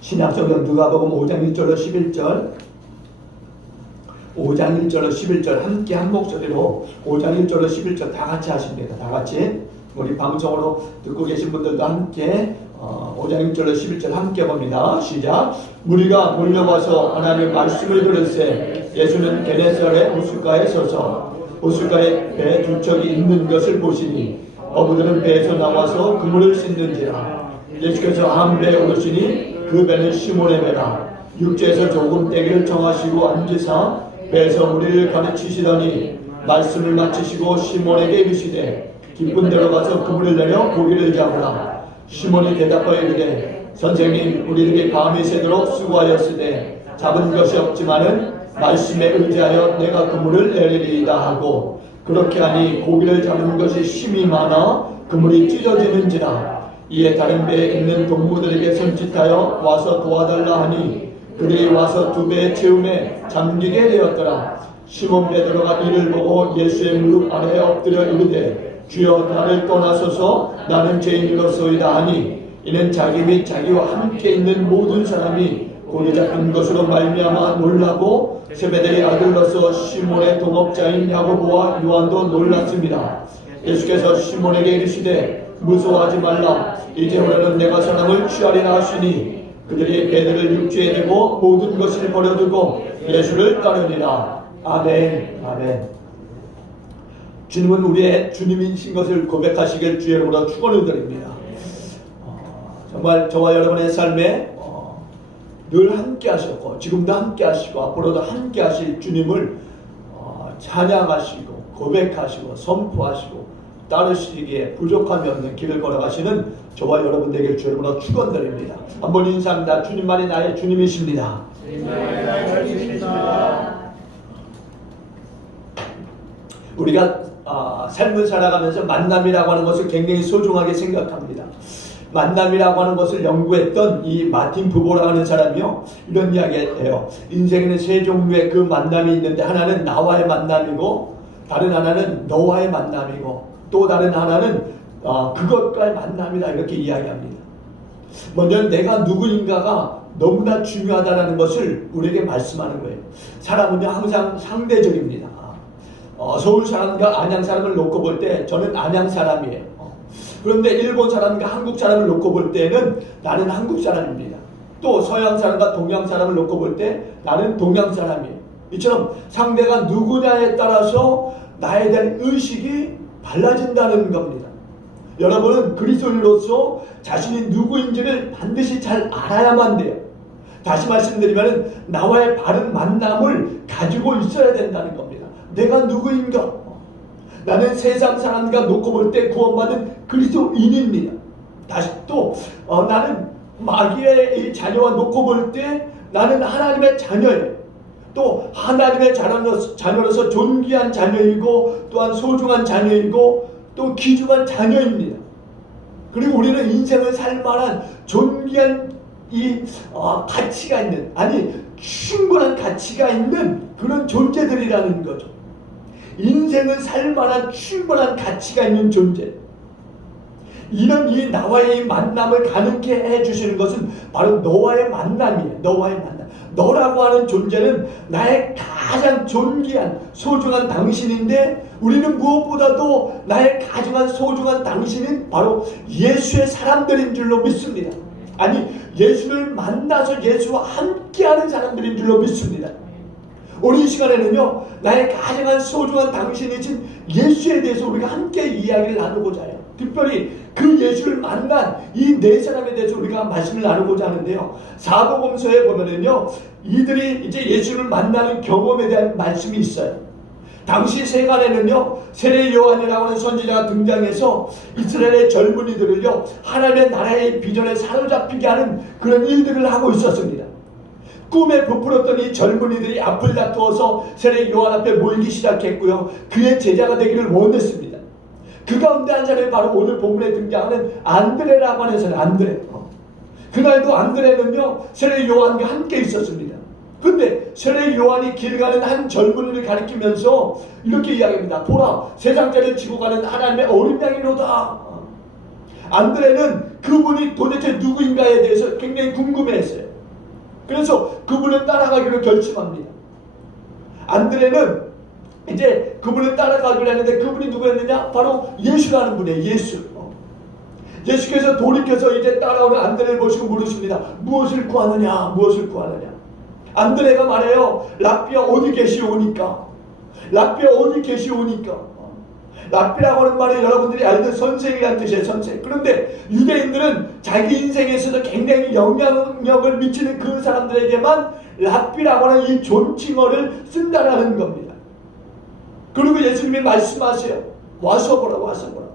신약성경 누가복음 5장 1절로 11절 5장 1절로 11절 함께 한 목소리로 5장 1절로 11절 다 같이 하십니다. 다 같이 우리 방송으로 듣고 계신 분들도 함께 5장 1절로 11절 함께 봅니다. 시작. 무리가 몰려와서 하나님의 말씀을 들을새 예수는 게네사렛 호숫가에 서서 호숫가에 배 두 척이 있는 것을 보시니 어부들은 배에서 나와서 그물을 씻는지라. 예수께서 한 배에 오르시니 그 배는 시몬의 배라. 육지에서 조금 떼기를 정하시고 앉으사 배에서 우리를 가르치시더니 말씀을 마치시고 시몬에게 이르시되 깊은 데로 가서 그물을 내려 고기를 잡으라. 시몬이 대답하여 이르되 선생님 우리에게 밤이 새도록 수고하였으되 잡은 것이 없지만은 말씀에 의지하여 내가 그물을 내리리이다 하고 그렇게 하니 고기를 잡은 것이 심히 많아 그물이 찢어지는지라. 이에 다른 배에 있는 동무들에게 손짓하여 와서 도와달라 하니 그들이 와서 두 배의 채움에 잠기게 되었더라. 시몬 베드로가 이를 보고 예수의 무릎 아래에 엎드려 이르되 주여 나를 떠나소서 나는 죄인이로소이다 하니 이는 자기 및 자기와 함께 있는 모든 사람이 고기 잡힌 것으로 말미암아 놀라고 세베대의 아들로서 시몬의 동업자인 야고보와 요한도 놀랐습니다. 예수께서 시몬에게 이르시되 무서워하지 말라. 이제부터는 내가 사람을 취하리라 하시니 그들이 배들을 육지에 대고 모든 것을 버려두고 예수를 따르니라. 아멘. 아멘. 주님은 우리의 주님이신 것을 고백하시길 주의 이름으로 축원을 드립니다. 정말 저와 여러분의 삶에 늘 함께 하셨고 지금도 함께 하시고 앞으로도 함께 하실 주님을 찬양하시고 고백하시고 선포하시고 따르시기에 부족함이 없는 길을 걸어가시는 저와 여러분 되길 주의 이름으로 축원드립니다. 한번 인사합니다. 주님만이 나의 주님이십니다. 우리가 삶을 살아가면서 만남이라고 하는 것을 굉장히 소중하게 생각합니다. 만남이라고 하는 것을 연구했던 이 마틴 부보라고 하는 사람이요 이런 이야기예요. 인생에는 세 종류의 그 만남이 있는데 하나는 나와의 만남이고 다른 하나는 너와의 만남이고 또 다른 하나는 그것과의 만남이다 이렇게 이야기합니다. 먼저 내가 누구인가가 너무나 중요하다는 것을 우리에게 말씀하는 거예요. 사람은 항상 상대적입니다. 서울 사람과 안양 사람을 놓고 볼 때 저는 안양 사람이에요. 그런데 일본 사람과 한국 사람을 놓고 볼 때는 나는 한국 사람입니다. 또 서양 사람과 동양 사람을 놓고 볼 때 나는 동양 사람이에요. 이처럼 상대가 누구냐에 따라서 나에 대한 의식이 달라진다는 겁니다. 여러분은 그리스도인으로서 자신이 누구인지를 반드시 잘 알아야만 돼요. 다시 말씀드리면 나와의 바른 만남을 가지고 있어야 된다는 겁니다. 내가 누구인가? 나는 세상 사람과 놓고 볼 때 구원받은 그리스도인입니다. 다시 또 나는 마귀의 자녀와 놓고 볼 때 나는 하나님의 자녀예요. 또 하나님의 자녀로서 존귀한 자녀이고 또한 소중한 자녀이고 또 귀중한 자녀입니다. 그리고 우리는 인생을 살 만한 존귀한 이 가치가 있는 충분한 가치가 있는 그런 존재들이라는 거죠. 인생을 살 만한 충분한 가치가 있는 존재. 이런 이 나와의 만남을 가능케 해주시는 것은 바로 너와의 만남이에요. 너와의 만남. 너라고 하는 존재는 나의 가장 존귀한 소중한 당신인데 우리는 무엇보다도 나의 가장 소중한 당신은 바로 예수의 사람들인 줄로 믿습니다. 예수를 만나서 예수와 함께하는 사람들인 줄로 믿습니다. 오늘 이 시간에는요 나의 가장 소중한 당신이신 예수에 대해서 우리가 함께 이야기를 나누고자 해요. 특별히 그 예수를 만난 이 네 사람에 대해서 우리가 말씀을 나누고자 하는데요. 사복음서에 보면은요 이들이 이제 예수를 만나는 경험에 대한 말씀이 있어요. 당시 세간에는요 세례 요한이라고 하는 선지자가 등장해서 이스라엘의 젊은이들을요 하나님의 나라의 비전에 사로잡히게 하는 그런 일들을 하고 있었습니다. 꿈에 부풀었던 이 젊은이들이 앞을 다투어서 세례 요한 앞에 모이기 시작했고요. 그의 제자가 되기를 원했습니다. 그 가운데 한 사람이 바로 오늘 본문에 등장하는 안드레라고 하는 사람, 안드레. 그날도 안드레는요 세례 요한과 함께 있었습니다. 근데 세례 요한이 길 가는 한 젊은이를 가리키면서 이렇게 이야기합니다. 보라, 세상자를 지고 가는 하나님의 어린 양이로다. 안드레는 그분이 도대체 누구인가에 대해서 굉장히 궁금해했어요. 그래서 그분을 따라가기로 결심합니다. 안드레는 이제 그분을 따라가기로 했는데 그분이 누구였느냐? 바로 예수라는 분이에요. 예수. 예수께서 돌이켜서 이제 따라오는 안드레를 보시고 물으십니다. 무엇을 구하느냐? 무엇을 구하느냐? 안드레가 말해요. 랍비야 어디 계시오니까? 랍비야 어디 계시오니까? 랍비라고 하는 말은 여러분들이 알던 선생이라는 뜻이에요. 선생. 그런데 유대인들은 자기 인생에서도 굉장히 영향력을 미치는 그 사람들에게만 랍비라고 하는 이 존칭어를 쓴다라는 겁니다. 그리고 예수님이 말씀하세요. 와서 보라, 와서 보라.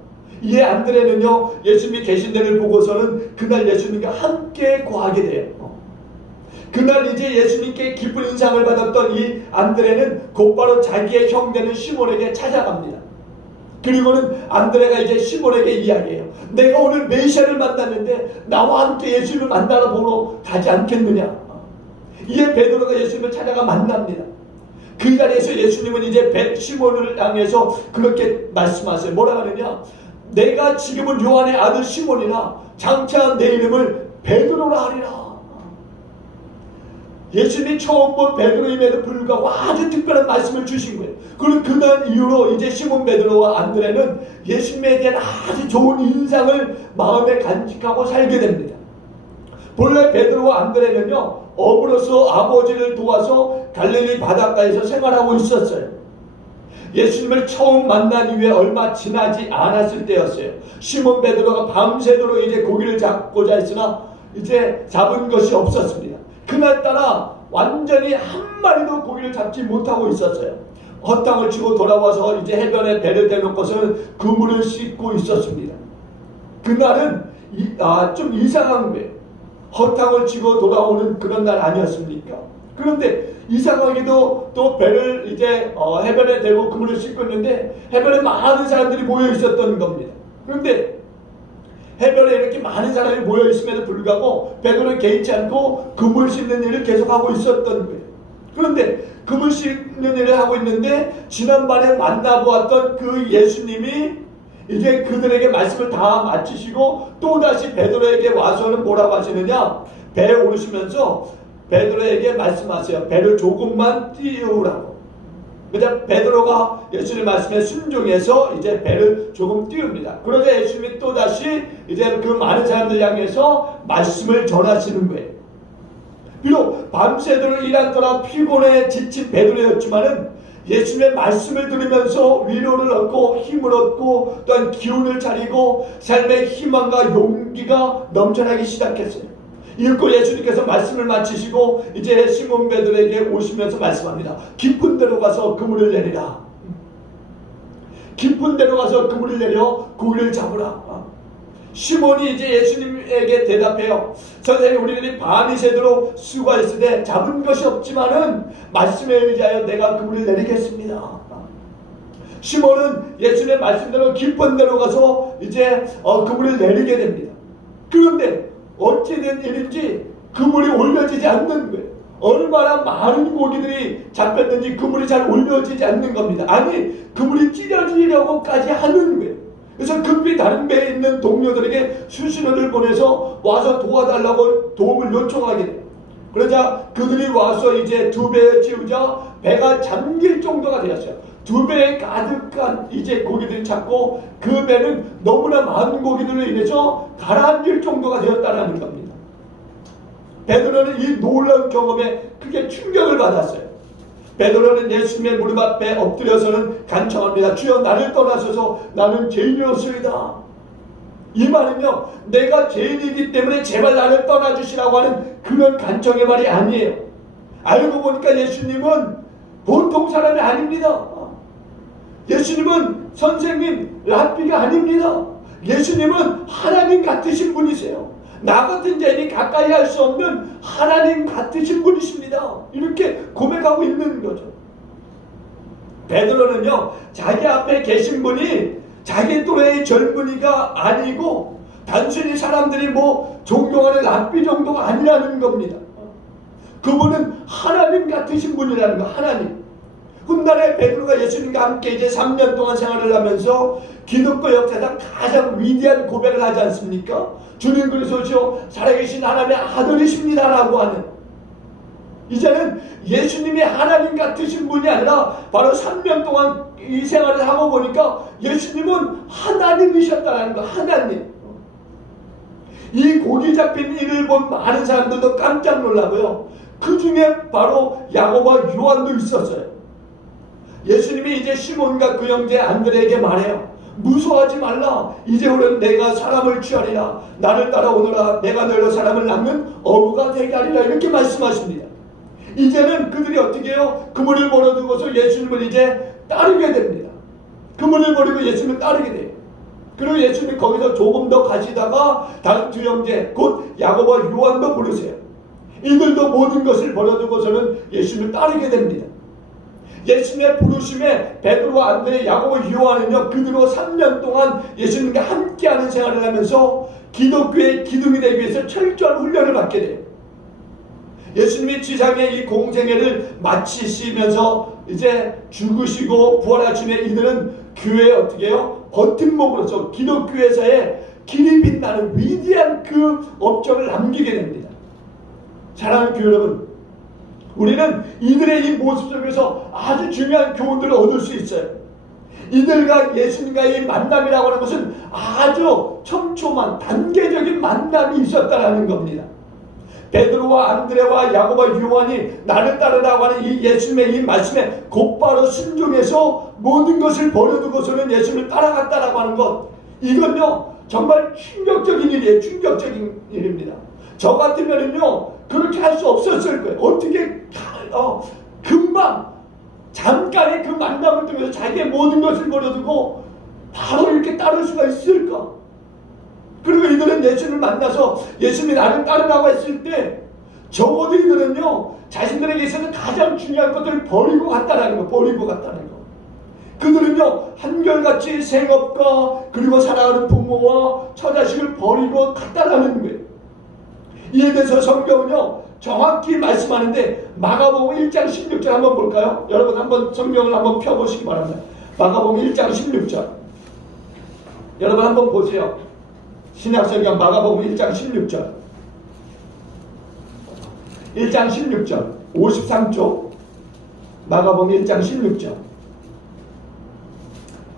이에 안드레는요, 예수님이 계신 데를 보고서는 그날 예수님과 함께 거하게 돼요. 그날 이제 예수님께 기쁜 인상을 받았던 이 안드레는 곧바로 자기의 형제는 시몬에게 찾아갑니다. 그리고는 안드레가 이제 시몬에게 이야기해요. 내가 오늘 메시아를 만났는데 나와 함께 예수님을 만나러 보러 가지 않겠느냐. 이에 베드로가 예수님을 찾아가 만납니다. 그 자리에서 예수님은 이제 시몬을 향해서 그렇게 말씀하세요. 뭐라 하느냐? 내가 지금은 요한의 아들 시몬이나 장차 내 이름을 베드로라 하리라. 예수님이 처음 본 베드로임에도 불구하고 아주 특별한 말씀을 주신 거예요. 그리고 그날 이후로 이제 시몬 베드로와 안드레는 예수님에 대한 아주 좋은 인상을 마음에 간직하고 살게 됩니다. 본래 베드로와 안드레는요, 어부로서 아버지를 도와서 갈릴리 바닷가에서 생활하고 있었어요. 예수님을 처음 만난 이후에 얼마 지나지 않았을 때였어요. 시몬 베드로가 밤새도록 이제 고기를 잡고자 했으나 이제 잡은 것이 없었습니다. 그날따라 완전히 한 마리도 고기를 잡지 못하고 있었어요. 헛땅을 치고 돌아와서 이제 해변에 배를 대놓고서는 그물을 씻고 있었습니다. 그날은 좀 이상한 거예요. 헛땅을 치고 돌아오는 그런 날 아니었습니까? 그런데 이상하게도 또 배를 이제 해변에 대고 그물을 씻고 있는데 해변에 많은 사람들이 모여 있었던 겁니다. 그런데 해변에 이렇게 많은 사람이 모여 있음에도 불구하고 베드로는 개의치 않고 그물 씻는 일을 계속하고 있었던 거예요. 그런데 그물 씻는 일을 하고 있는데 지난번에 만나보았던 그 예수님이 이제 그들에게 말씀을 다 마치시고 또다시 베드로에게 와서는 뭐라고 하시느냐? 배에 오르시면서 베드로에게 말씀하세요. 배를 조금만 띄우라고. 그냥 베드로가 예수님 말씀에 순종해서 이제 배를 조금 띄웁니다. 그러자 예수님이 또다시 이제 그 많은 사람들 향해서 말씀을 전하시는 거예요. 비록 밤새도록 일하더라 피곤해 지친 베드로였지만은 예수님의 말씀을 들으면서 위로를 얻고 힘을 얻고 또한 기운을 차리고 삶의 희망과 용기가 넘쳐나기 시작했어요. 읽고 예수님께서 말씀을 마치시고 이제 시몬 베드로에게 오시면서 말씀합니다. 깊은 데로 가서 그물을 내리라. 깊은 데로 가서 그물을 내려 고기를 잡으라. 시몬이 이제 예수님에게 대답해요. 선생님, 우리들이 밤이 새도록 수고했으되 잡은 것이 없지만은 말씀에 의지하여 내가 그물을 내리겠습니다. 시몬은 예수님의 말씀대로 깊은 데로 가서 이제 그물을 내리게 됩니다. 그런데 어찌된 일인지 그물이 올려지지 않는 거예요. 얼마나 많은 고기들이 잡혔는지 그물이 잘 올려지지 않는 겁니다. 아니, 그물이 찢어지려고까지 하는 거예요. 그래서 급히 다른 배에 있는 동료들에게 수신호를 보내서 와서 도와달라고 도움을 요청하게 돼요. 그러자 그들이 와서 이제 두 배에 채우자 배가 잠길 정도가 되었어요. 두 배에 가득한 이제 고기들이 잡고 그 배는 너무나 많은 고기들로 인해서 가라앉을 정도가 되었다는 겁니다. 베드로는 이 놀라운 경험에 크게 충격을 받았어요. 베드로는 예수님의 무릎 앞에 엎드려서는 간청합니다. 주여, 나를 떠나소서, 나는 죄인이었습니다. 이 말은요, 내가 죄인이기 때문에 제발 나를 떠나주시라고 하는 그런 간청의 말이 아니에요. 알고 보니까 예수님은 보통 사람이 아닙니다. 예수님은 선생님, 랍비가 아닙니다. 예수님은 하나님 같으신 분이세요. 나 같은 자인이 가까이 할 수 없는 하나님 같으신 분이십니다. 이렇게 고백하고 있는 거죠. 베드로는요, 자기 앞에 계신 분이 자기 또래의 젊은이가 아니고 단순히 사람들이 뭐 존경하는 랍비 정도가 아니라는 겁니다. 그분은 하나님 같으신 분이라는 거, 하나님. 훗날에 베드로가 예수님과 함께 이제 3년 동안 생활을 하면서 기독교 역사상 가장 위대한 고백을 하지 않습니까? 주님 그리스도시요 살아계신 하나님의 아들이십니다라고 하는, 이제는 예수님이 하나님 같으신 분이 아니라 바로 3년 동안 이 생활을 하고 보니까 예수님은 하나님이셨다는 거. 하나님. 이 고기 잡힌 일을 본 많은 사람들도 깜짝 놀라고요. 그 중에 바로 야고보와 요한도 있었어요. 예수님이 이제 시몬과 그 형제 안드레에게 말해요. 무서워하지 말라. 이제부터는 내가 사람을 취하리라. 나를 따라오너라. 내가 너희로 사람을 낳는 어부가 되게 하리라. 이렇게 말씀하십니다. 이제는 그들이 어떻게 해요? 그물을 버려두고서 예수님을 이제 따르게 됩니다. 그물을 버리고 예수님을 따르게 돼요. 그리고 예수님이 거기서 조금 더 가시다가 다른 두 형제 곧 야고보와 요한도 부르세요. 이들도 모든 것을 버려두고서는 예수님을 따르게 됩니다. 예수님의 부르심에 베드로와 안드레, 야고보, 요한은요 그들로 3년 동안 예수님과 함께하는 생활을 하면서 기독교의 기둥이 되기 위해서 철저한 훈련을 받게 돼요. 예수님이 지상의 이 공생애를 마치시면서 이제 죽으시고 부활하시며 이들은 교회에 어떻게 해요? 버팀목으로서 기독교에서의 길이 빛나는 위대한 그 업적을 남기게 됩니다. 사랑하는 교회 여러분, 우리는 이들의 이 모습 속에서 아주 중요한 교훈들을 얻을 수 있어요. 이들과 예수님과의 만남이라고 하는 것은 아주 촘촘한 단계적인 만남이 있었다는 겁니다. 베드로와 안드레와 야고보와 요한이 나를 따르라고 하는 이 예수님의 이 말씀에 곧바로 순종해서 모든 것을 버려두고서는 예수님을 따라갔다라고 하는 것, 이건요 정말 충격적인 일이에요. 충격적인 일입니다. 저 같으면은요 그렇게 할 수 없었을 거예요. 어떻게 금방 잠깐의 그 만남을 통해서 자기의 모든 것을 버려두고 바로 이렇게 따를 수가 있을까? 그리고 이들은 예수님을 만나서 예수님이 나를 따르라고 했을 때 적어도 이들은요 자신들에게 있어서 가장 중요한 것들을 버리고 갔다라는 거. 버리고 갔다는 거. 그들은요 한결같이 생업과 그리고 사랑하는 부모와 처자식을 버리고 갔다라는 거예요. 이에 대해서 성경은요 정확히 말씀하는데 마가복음 1장 16절 한번 볼까요? 여러분 한번 성경을 한번 펴보시기 바랍니다. 마가복음 1장 16절 여러분 한번 보세요. 신약성경 마가복음 1장 16절 1장 16절 53쪽 마가복음 1장 16절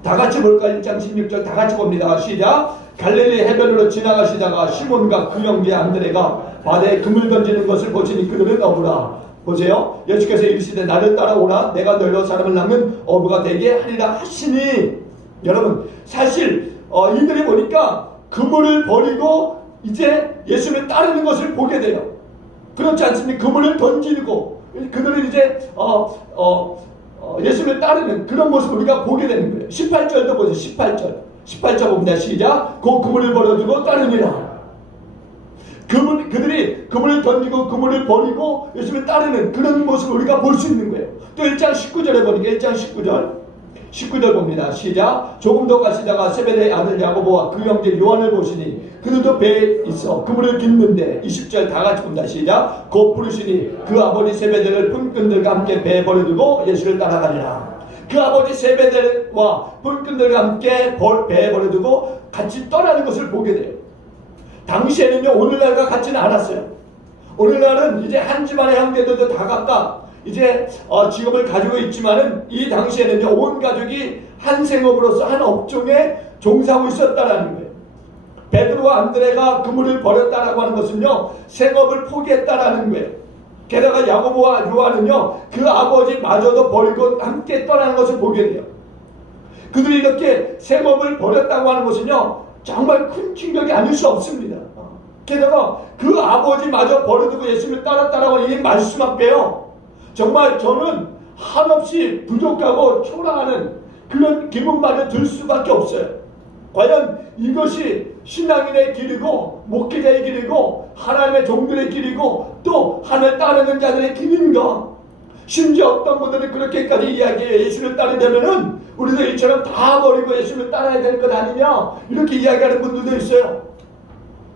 다같이 볼까요? 1장 16절 다같이 봅니다. 시작. 갈릴리 해변으로 지나가시다가 시몬과 그 형제 안드레가 바다에 금을 던지는 것을 보시니 그들은 어부라. 보세요. 예수께서 이르시되 나를 따라오라. 내가 너희로 사람을 낳는 어부가 되게 하리라 하시니, 여러분 사실 이들이 보니까 그물을 버리고 이제 예수를 따르는 것을 보게 돼요. 그렇지 않습니까? 그물을 던지고 그들은 이제 예수를 따르는 그런 모습을 우리가 보게 되는 거예요. 18절도 보세요. 18절 봅니다. 시작. 그 그물을 버려두고 따르니라. 그들이 그물을 던지고 그물을 버리고 예수를 따르는 그런 모습을 우리가 볼 수 있는 거예요. 또 1장 19절에 보니까 1장 19절 봅니다. 시작. 조금 더 가시다가 세베대의 아들 야고보와 그 형제 요한을 보시니 그들도 배에 있어 그물을 깁는데 20절 다 같이 봅니다. 시작. 곧 부르시니 그 아버지 세베대를 품꾼들과 함께 배에 버려두고 예수를 따라가니라. 그 아버지 세베대와 품꾼들과 함께 배에 버려두고 같이 떠나는 것을 보게 돼요. 당시에는요 오늘날과 같지는 않았어요. 오늘날은 이제 한 집안의 형제들도 다 각각 이제 직업을 가지고 있지만은 이 당시에는요 온 가족이 한 생업으로서 한 업종에 종사하고 있었다라는 거예요. 베드로와 안드레가 그물을 버렸다라고 하는 것은요 생업을 포기했다라는 거예요. 게다가 야고보와 요한은요 그 아버지마저도 버리고 함께 떠나는 것을 보게 돼요. 그들이 이렇게 생업을 버렸다고 하는 것은요 정말 큰 충격이 아닐 수 없습니다. 게다가 그 아버지마저 버려두고 예수님을 따랐다라고 하는 이 말씀 앞에요 정말 저는 한없이 부족하고 초라하는 그런 기분마저 들 수밖에 없어요. 과연 이것이 신앙인의 길이고 목회자의 길이고 하나님의 종들의 길이고 또 하나님을 따르는 자들의 길인가? 심지어 어떤 분들은 그렇게까지 이야기해요. 예수를 따르려면은 우리도 이처럼 다 버리고 예수를 따라야 될 것 아니냐? 이렇게 이야기하는 분들도 있어요.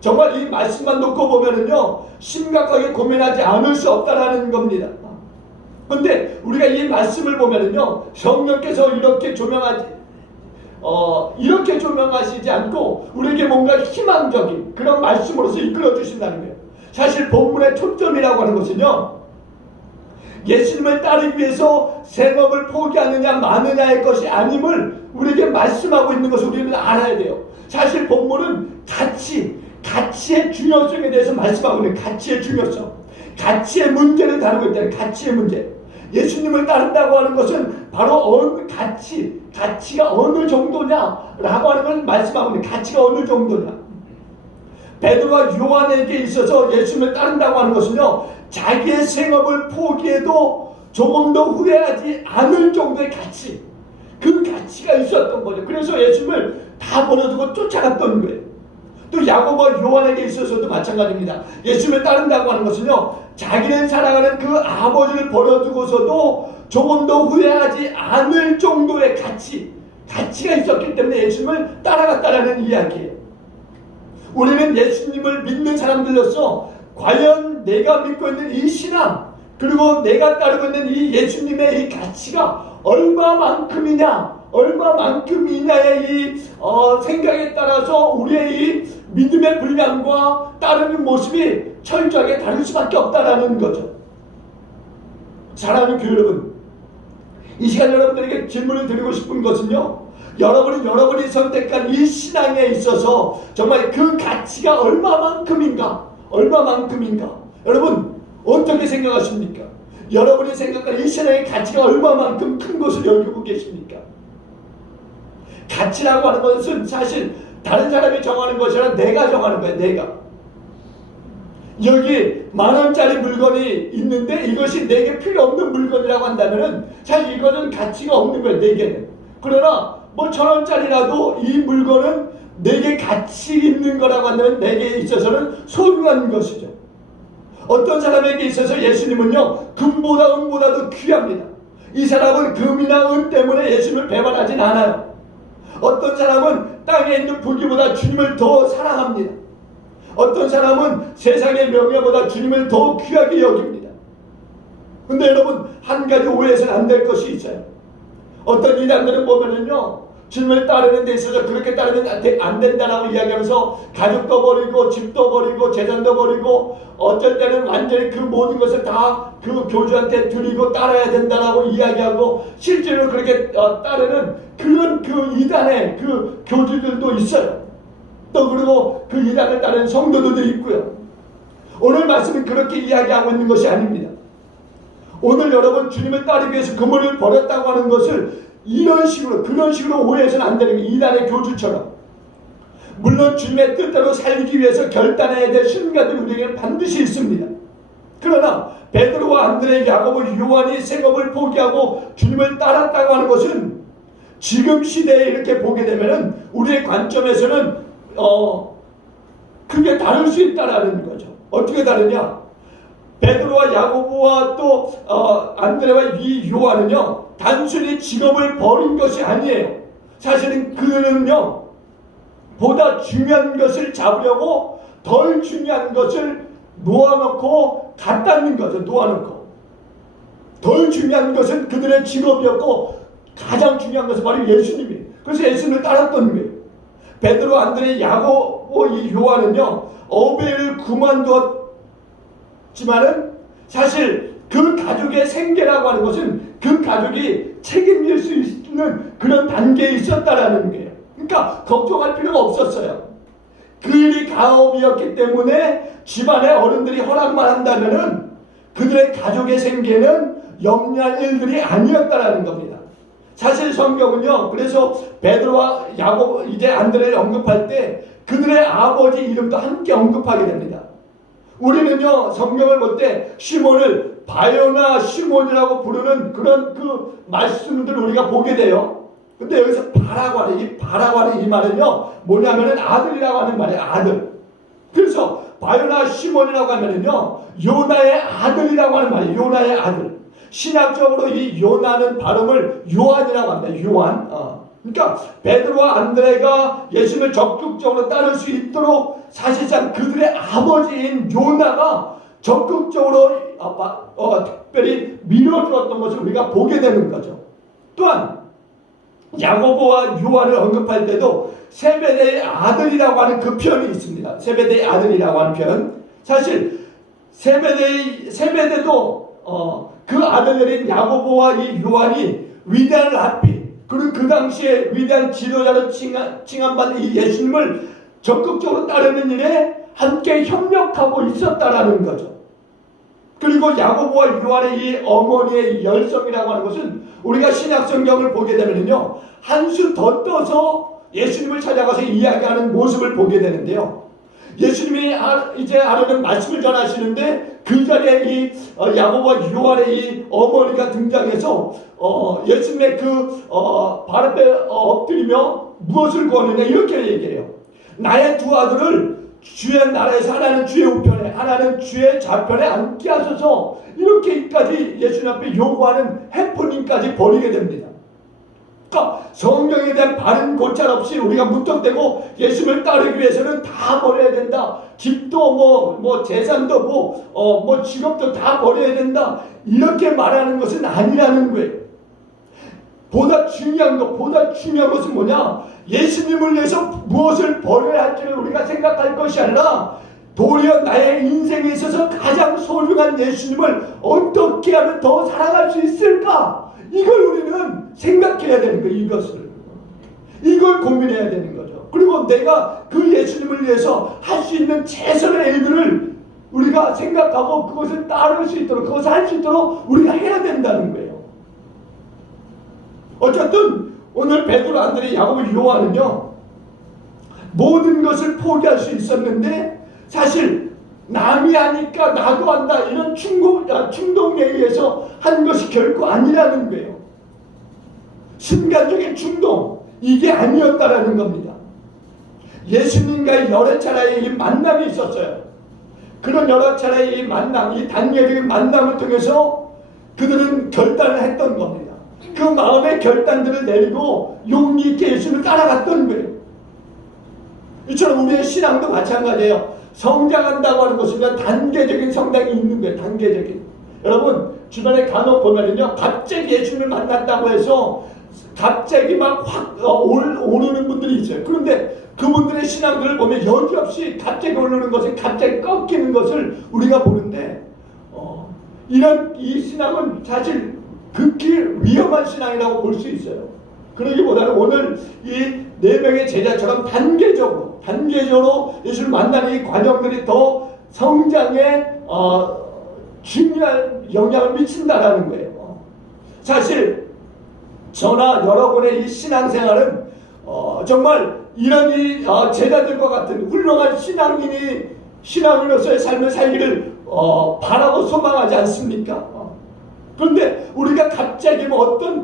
정말 이 말씀만 놓고 보면은요 심각하게 고민하지 않을 수 없다라는 겁니다. 근데 우리가 이 말씀을 보면은요 성령께서 이렇게 조명하시지 않고 우리에게 뭔가 희망적인 그런 말씀으로서 이끌어 주신다는 거예요. 사실 본문의 초점이라고 하는 것은요 예수님을 따르기 위해서 생업을 포기하느냐 마느냐의 것이 아님을 우리에게 말씀하고 있는 것을 우리는 알아야 돼요. 사실 본문은 가치의 중요성에 대해서 말씀하고 있는 가치의 중요성, 가치의 문제를 다루고 있다는 가치의 문제. 예수님을 따른다고 하는 것은 바로 가치가 어느 정도냐라고 하는 걸 말씀하고 있는 가치가 어느 정도냐. 베드로와 요한에게 있어서 예수님을 따른다고 하는 것은요, 자기의 생업을 포기해도 조금 더 후회하지 않을 정도의 가치, 그 가치가 있었던 거죠. 그래서 예수님을 다 버려두고 쫓아갔던 거예요. 또 야고보와 요한에게 있어서도 마찬가지입니다. 예수님을 따른다고 하는 것은요, 자기는 사랑하는 그 아버지를 버려두고서도 조금 더 후회하지 않을 정도의 가치가 있었기 때문에 예수님을 따라갔다라는 이야기예요. 우리는 예수님을 믿는 사람들로서 과연 내가 믿고 있는 이 신앙, 그리고 내가 따르고 있는 이 예수님의 이 가치가 얼마만큼이냐의 이 생각에 따라서 우리의 이 믿음의 분량과 따르는 모습이 철저하게 다를 수밖에 없다라는 거죠. 사랑하는 교회 여러분, 이 시간 여러분들에게 질문을 드리고 싶은 것은요, 여러분이 선택한 이 신앙에 있어서 정말 그 가치가 얼마만큼인가? 여러분 어떻게 생각하십니까? 여러분이 생각한 이 신앙의 가치가 얼마만큼 큰 것을 여기고 계십니까? 가치라고 하는 것은 사실 다른 사람이 정하는 것이 아니라 내가 정하는 거예요. 내가. 여기 10,000원짜리 물건이 있는데 이것이 내게 필요 없는 물건이라고 한다면은 사실 이거는 가치가 없는 거예요. 내게는. 그러나 뭐 1,000원짜리라도 이 물건은 내게 가치 있는 거라고 한다면 내게 있어서는 소중한 것이죠. 어떤 사람에게 있어서 예수님은요, 금보다 은보다도 귀합니다. 이 사람은 금이나 은 때문에 예수님을 배반하진 않아요. 어떤 사람은 땅에 있는 부귀보다 주님을 더 사랑합니다. 어떤 사람은 세상의 명예보다 주님을 더 귀하게 여깁니다. 근데 여러분, 한 가지 오해해서는 안 될 것이 있어요. 어떤 이단들은 보면은요, 주님을 따르는 데 있어서 그렇게 따르면 안 된다라고 이야기하면서 가족도 버리고 집도 버리고 재산도 버리고 어쩔 때는 완전히 그 모든 것을 다 그 교주한테 드리고 따라야 된다라고 이야기하고 실제로 그렇게 따르는 그런 그 이단의 그 교주들도 있어요. 또 그리고 그 이단을 따르는 성도들도 있고요. 오늘 말씀은 그렇게 이야기하고 있는 것이 아닙니다. 오늘 여러분 주님을 따르기 위해서 그물을 버렸다고 하는 것을 그런 식으로 오해해서는 안 되는 게 이단의 교주처럼. 물론 주님의 뜻대로 살기 위해서 결단해야 될 순간들이 우리에게는 반드시 있습니다. 그러나 베드로와 안드레, 야고보, 요한이 생업을 포기하고 주님을 따랐다고 하는 것은 지금 시대에 이렇게 보게 되면은 우리의 관점에서는 크게 다를 수 있다라는 거죠. 어떻게 다르냐? 베드로와 야고보와 또 안드레와 이 요한은요, 단순히 직업을 버린 것이 아니에요. 사실은 그는요, 보다 중요한 것을 잡으려고 덜 중요한 것을 놓아놓고 갖다는 거죠. 놓아놓고. 덜 중요한 것은 그들의 직업이었고 가장 중요한 것은 바로 예수님이에요. 그래서 예수님을 따랐던 거예요. 베드로, 안드레, 야고보, 이 요한은요, 어베를 그만두었지만은 사실 그 가족의 생계라고 하는 것은 그 가족이 책임질 수 있는 그런 단계에 있었다라는 거예요. 그러니까 걱정할 필요가 없었어요. 그 일이 가업이었기 때문에 집안의 어른들이 허락만 한다면은 그들의 가족의 생계는 염려할 일들이 아니었다라는 겁니다. 사실 성경은요, 그래서 베드로와 야고보, 이제 안드레를 언급할 때 그들의 아버지 이름도 함께 언급하게 됩니다. 우리는요, 성경을 볼 때 시몬을 바요나 시몬이라고 부르는 그런 그 말씀들을 우리가 보게 돼요. 근데 여기서 바라고 하는 이 말은요, 뭐냐면은 아들이라고 하는 말이에요. 아들. 그래서 바요나 시몬이라고 하면은요, 요나의 아들이라고 하는 말이에요. 요나의 아들. 신학적으로 이 요나는 발음을 요한이라고 합니다. 요한. 그러니까 베드로와 안드레가 예수님을 적극적으로 따를 수 있도록 사실상 그들의 아버지인 요나가 적극적으로 특별히 밀어주었던 것을 우리가 보게 되는 거죠. 또한 야고보와 요한을 언급할 때도 세베대의 아들이라고 하는 그 표현이 있습니다. 세베대의 아들이라고 하는 표현. 사실 세베대도 그 아들들인 야고보와 이 요한이 위대한 랍비, 그리고 그 당시에 위대한 지도자로 칭함받는 이 예수님을 적극적으로 따르는 일에 함께 협력하고 있었다라는 거죠. 그리고 야고보와 요한의 이 어머니의 열성이라고 하는 것은 우리가 신약성경을 보게 되면요, 한 수 더 떠서 예수님을 찾아가서 이야기하는 모습을 보게 되는데요. 예수님이 이제 하루는 말씀을 전하시는데 그 자리에 이 야고보와 요한의 이 어머니가 등장해서 예수님의 발 앞에 엎드리며 무엇을 구하느냐 이렇게 얘기해요. 나의 두 아들을 주의 나라에서 하나는 주의 우편에 하나는 주의 좌편에 앉게 하소서, 이렇게까지 예수님 앞에 요구하는 해프닝까지 벌이게 됩니다. 그러니까 성경에 대한 바른 고찰 없이 우리가 무턱대고 예수님을 따르기 위해서는 다 버려야 된다. 집도 뭐 재산도 뭐 직업도 다 버려야 된다. 이렇게 말하는 것은 아니라는 거예요. 보다 중요한 것은 뭐냐? 예수님을 위해서 무엇을 버려야 할지를 우리가 생각할 것이 아니라 도리어 나의 인생에 있어서 가장 소중한 예수님을 어떻게 하면 더 사랑할 수 있을까? 이걸 우리는 생각해야 되는 거예요. 이걸 고민해야 되는 거죠. 그리고 내가 그 예수님을 위해서 할 수 있는 최선의 일들을 우리가 생각하고 그것을 따를 수 있도록, 그것을 할 수 있도록 우리가 해야 된다는 거예요. 어쨌든 오늘 베드로, 안드레, 야고보, 요한은요, 모든 것을 포기할 수 있었는데 사실 남이 하니까 나도 한다 이런 충동에 의해서 한 것이 결코 아니라는 거예요. 순간적인 충동, 이게 아니었다라는 겁니다. 예수님과의 여러 차례의 이 만남이 있었어요. 그런 여러 차례의 이 만남, 이 단계적인 만남을 통해서 그들은 결단을 했던 겁니다. 그 마음의 결단들을 내리고 용기 있게 예수님을 따라갔던 거예요. 이처럼 우리의 신앙도 마찬가지예요. 성장한다고 하는 것은 단계적인 성장이 있는 거예요. 단계적인. 여러분 주변에 간혹 보면은요, 갑자기 예수님을 만났다고 해서 갑자기 막 확 오르는 분들이 있어요. 그런데 그분들의 신앙들을 보면 여지없이 갑자기 오르는 것을 갑자기 꺾이는 것을 우리가 보는데 이 신앙은 사실 극히 위험한 신앙이라고 볼 수 있어요. 그러기보다는 오늘 이 네 명의 제자처럼 단계적으로 예수를 만나는 이 과정들이 더 성장에 중요한 영향을 미친다라는 거예요. 사실 저나 여러분의 이 신앙생활은 정말 이런 이 제자들과 같은 훌륭한 신앙인으로서의 삶을 살기를 바라고 소망하지 않습니까? 그런데 우리가 갑자기 어떤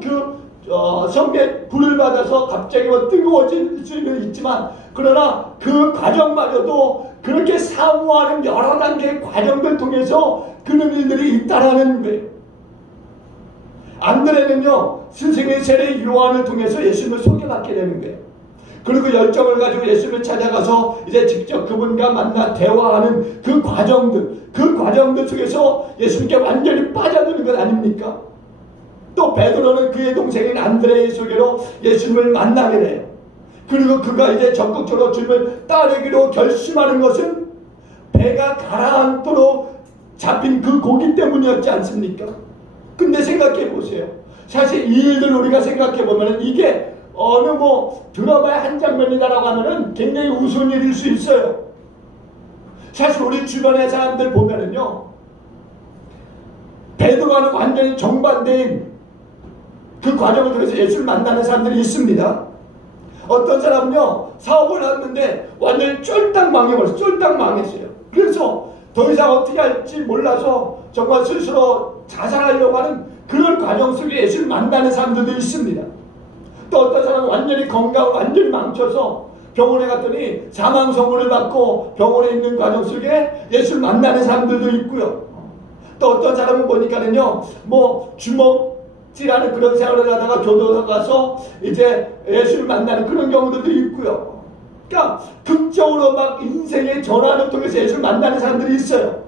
성경의 불을 받아서 갑자기 뜨거워질 수는 있지만, 그러나 그 과정마저도 그렇게 사모하는 여러 단계의 과정들 통해서 그런 일들이 있다라는 거예요. 안드레는요, 스승의 세례 요한을 통해서 예수님을 소개받게 되는 거예요. 그리고 열정을 가지고 예수님을 찾아가서 이제 직접 그분과 만나 대화하는 그 과정들 속에서 예수님께 완전히 빠져드는 것 아닙니까? 또 베드로는 그의 동생인 안드레의 소개로 예수님을 만나게 돼요. 그리고 그가 이제 적극적으로 주님을 따르기로 결심하는 것은 배가 가라앉도록 잡힌 그 고기 때문이었지 않습니까? 근데 생각해 보세요. 사실 이 일들 우리가 생각해 보면 이게 어느 드라마의 한 장면이다라고 하면은 굉장히 우스운 일일 수 있어요. 사실 우리 주변의 사람들 보면은요, 베드로와는 완전히 정반대인 그 과정을 통해서 예수를 만나는 사람들이 있습니다. 어떤 사람은요, 사업을 했는데 완전히 쫄딱 망했어요. 그래서 더 이상 어떻게 할지 몰라서 정말 스스로 자살하려고 하는 그런 과정 속에 예수를 만나는 사람들도 있습니다. 또 어떤 사람은 완전히 건강을 완전히 망쳐서 병원에 갔더니 사망 선고를 받고 병원에 있는 과정 속에 예수를 만나는 사람들도 있고요. 또 어떤 사람은 보니까는요, 주먹질하는 그런 생활을 하다가 교도소 가서 이제 예수를 만나는 그런 경우들도 있고요. 그러니까 극적으로 인생의 전환을 통해서 예수를 만나는 사람들이 있어요.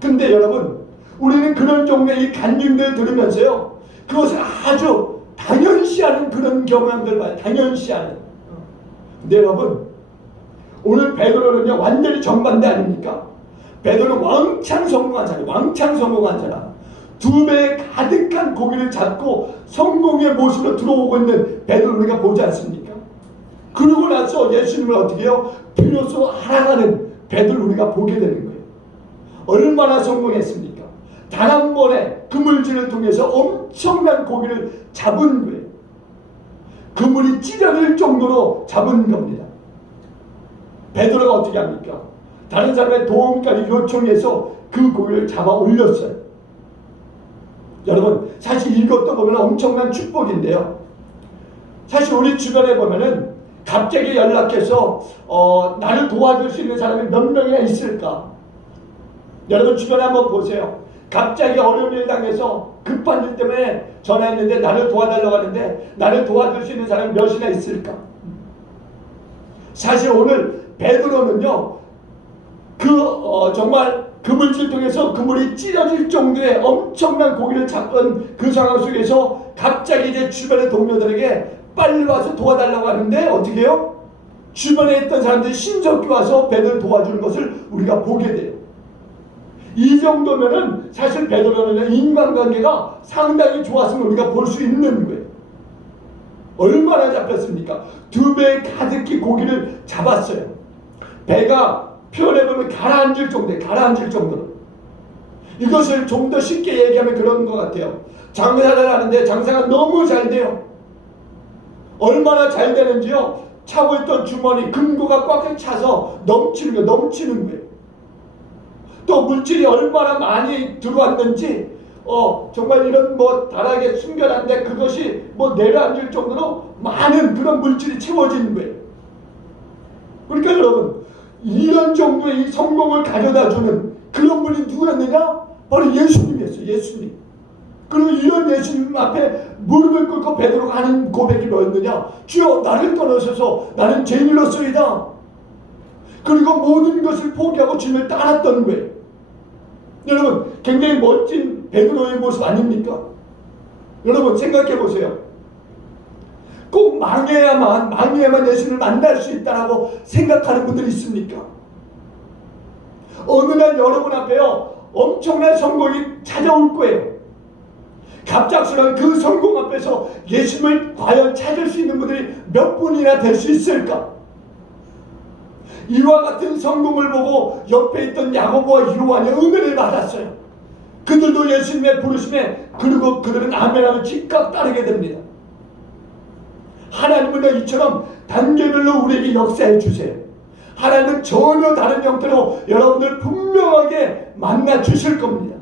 근데 여러분, 우리는 그런 종류의 이 간증들을 들으면서요, 그것을 아주 당연시하는 그런 경험들 봐요. 당연시하는. 근데 여러분, 오늘 베드로는요, 완전히 정반대 아닙니까? 베드로는 왕창 성공한 사람. 2배 가득한 고기를 잡고 성공의 모습으로 들어오고 있는 베드로를 우리가 보지 않습니까? 그러고 나서 예수님을 어떻게 해요? 비로소 알아가는 베드로를 우리가 보게 되는 거예요. 얼마나 성공했습니까? 단 한 번에 그물질을 통해서 엄청난 고기를 잡은 거예요. 그물이 찢어질 정도로 잡은 겁니다. 베드로가 어떻게 합니까? 다른 사람의 도움까지 요청해서 그 고기를 잡아 올렸어요. 여러분, 사실 이것도 보면 엄청난 축복인데요. 사실 우리 주변에 보면은 갑자기 연락해서 나를 도와줄 수 있는 사람이 몇 명이나 있을까? 여러분 주변에 한번 보세요. 갑자기 어려운 일 당해서 급한 일 때문에 전화했는데 나를 도와달라고 하는데 나를 도와줄 수 있는 사람이 몇이나 있을까? 사실 오늘 베드로는요, 정말 그물질 통해서 그물이 찢어질 정도의 엄청난 고기를 잡은 그 상황 속에서 갑자기 이제 주변의 동료들에게 빨리 와서 도와달라고 하는데 어떻게 해요? 주변에 있던 사람들이 신속히 와서 베드로를 도와주는 것을 우리가 보게 돼요. 이 정도면은 사실 베드로는 인간관계가 상당히 좋았음을 우리가 볼 수 있는 거예요. 얼마나 잡혔습니까? 2배 가득히 고기를 잡았어요. 배가 표현해 보면 가라앉을 정도로. 이것을 좀 더 쉽게 얘기하면 그런 것 같아요. 장사를 하는데 장사가 너무 잘 돼요. 얼마나 잘 되는지요? 차고 있던 주머니 금고가 꽉 차서 넘치는 거예요. 또 물질이 얼마나 많이 들어왔는지 정말 이런 다락에 숨겨놨는데 그것이 내려앉을 정도로 많은 그런 물질이 채워지는 거예요. 그러니까 여러분, 이런 정도의 이 성공을 가져다주는 그런 분이 누구였느냐? 바로 예수님이었어요. 예수님. 그리고 이런 예수님 앞에 무릎을 꿇고 베드로가 하는 고백이 뭐였느냐? 주여, 나를 떠나셔서 나는 죄인이로소이다. 그리고 모든 것을 포기하고 주님을 따랐던 거예요. 여러분, 굉장히 멋진 베드로의 모습 아닙니까? 여러분 생각해 보세요. 꼭 망해야만 예수님을 만날 수 있다라고 생각하는 분들이 있습니까? 어느 날 여러분 앞에요, 엄청난 성공이 찾아올 거예요. 갑작스러운 그 성공 앞에서 예수님을 과연 찾을 수 있는 분들이 몇 분이나 될 수 있을까? 이와 같은 성공을 보고 옆에 있던 야고보와 요한이 은혜를 받았어요. 그들도 예수님의 부르심에 그리고 그들은 아멘하고 즉각 따르게 됩니다. 하나님은 이처럼 단계별로 우리에게 역사해 주세요. 하나님은 전혀 다른 형태로 여러분들 분명하게 만나 주실 겁니다.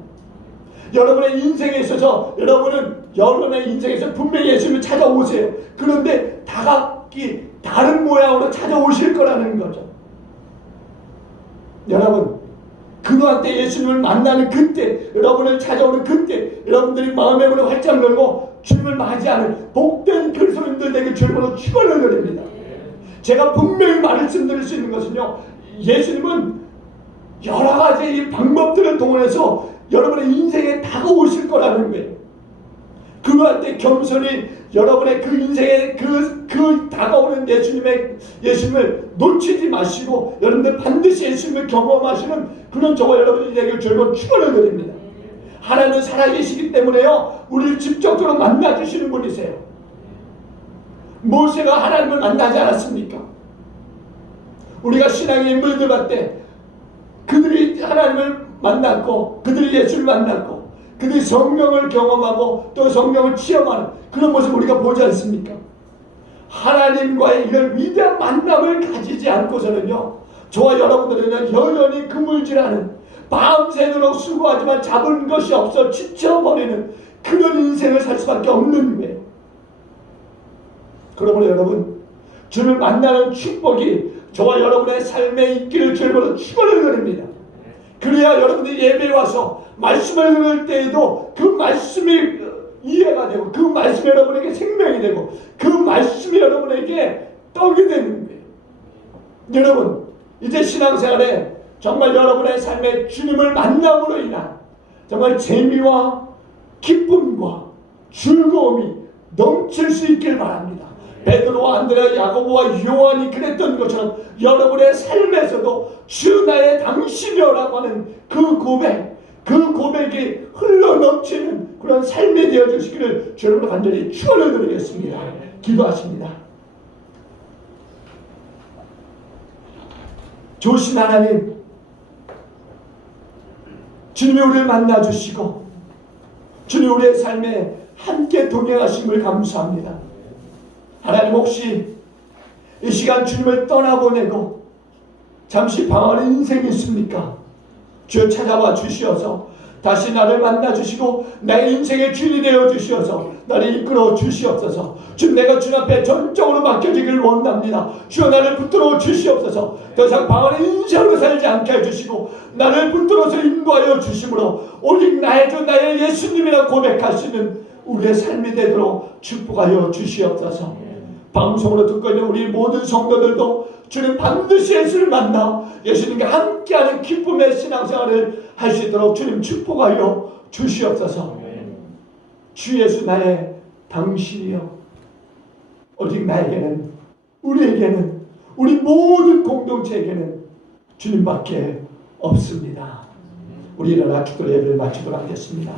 여러분의 인생에 있어서 여러분의 인생에서 분명히 예수님을 찾아오세요. 그런데 다각기 다른 모양으로 찾아오실 거라는 거죠. 여러분, 그러한 때 예수님을 만나는 그때, 여러분을 찾아오는 그때, 여러분들이 마음의 문을 활짝 열고 주님을 맞이하는 복된 그리스도인들 되게 주님으로 축원을 드립니다. 제가 분명히 말씀드릴 수 있는 것은요, 예수님은 여러 가지 이 방법들을 동원해서 여러분의 인생에 다가오실 거라는 거예요. 그러한 때 겸손히 여러분의 그 인생에 그 다가오는 예수님을 놓치지 마시고 여러분들 반드시 예수님을 경험하시는 그런 저와 여러분이 되길 주님으로 축원을 드립니다. 하나님은 살아계시기 때문에요, 우리를 직접적으로 만나주시는 분이세요. 모세가 하나님을 만나지 않았습니까? 우리가 신앙의 인물들 볼 때 그들이 하나님을 만났고 그들이 예수를 만났고 그들이 성령을 경험하고 또 성령을 체험하는 그런 모습을 우리가 보지 않습니까? 하나님과의 이런 위대한 만남을 가지지 않고서는요, 저와 여러분들은 여전히 그물질하는, 밤새도록 수고하지만 잡은 것이 없어 지쳐버리는 그런 인생을 살 수밖에 없는 거예요. 그러므로 여러분, 주를 만나는 축복이 저와 여러분의 삶에 있기를 주님으로 축원을 드립니다. 그래야 여러분들이 예배에 와서 말씀을 들을 때에도 그 말씀이 이해가 되고 그 말씀이 여러분에게 생명이 되고 그 말씀이 여러분에게 떡이 되는 거예요. 여러분, 이제 신앙생활에 정말 여러분의 삶에 주님을 만남으로 인한 정말 재미와 기쁨과 즐거움이 넘칠 수 있길 바랍니다. 베드로와 안드레와 야고보와 요한이 그랬던 것처럼 여러분의 삶에서도 주 나의 당신이여라고 하는 그 고백, 그 고백이 흘러넘치는 그런 삶이 되어 주시기를 주님으로 간절히 축원을 드리겠습니다. 기도하십니다. 좋으신 하나님, 주님이 우리를 만나 주시고 주님 우리의 삶에 함께 동행하심을 감사합니다. 하나님, 혹시 이 시간 주님을 떠나보내고 잠시 방황하는 인생이 있습니까? 주여 찾아와 주시어서 다시 나를 만나 주시고 내 인생의 주인이 되어 주시어서 나를 이끌어 주시옵소서. 주님, 내가 주님 앞에 전적으로 맡겨지기를 원합니다. 주여 나를 붙들어 주시옵소서. 더 이상 방황하는 인생으로 살지 않게 해주시고 나를 붙들어서 인도하여 주심으로 오직 나의 주 나의 예수님이라 고백하시는 우리의 삶이 되도록 축복하여 주시옵소서. 방송으로 듣고 있는 우리 모든 성도들도 주님 반드시 예수를 만나 예수님과 함께하는 기쁨의 신앙생활을 할 수 있도록 주님 축복하여 주시옵소서. 주 예수 나의 당신이여, 오직 나에게는, 우리에게는, 우리 모든 공동체에게는 주님밖에 없습니다. 우리 일어나 기도 예배를 마치도록 하겠습니다.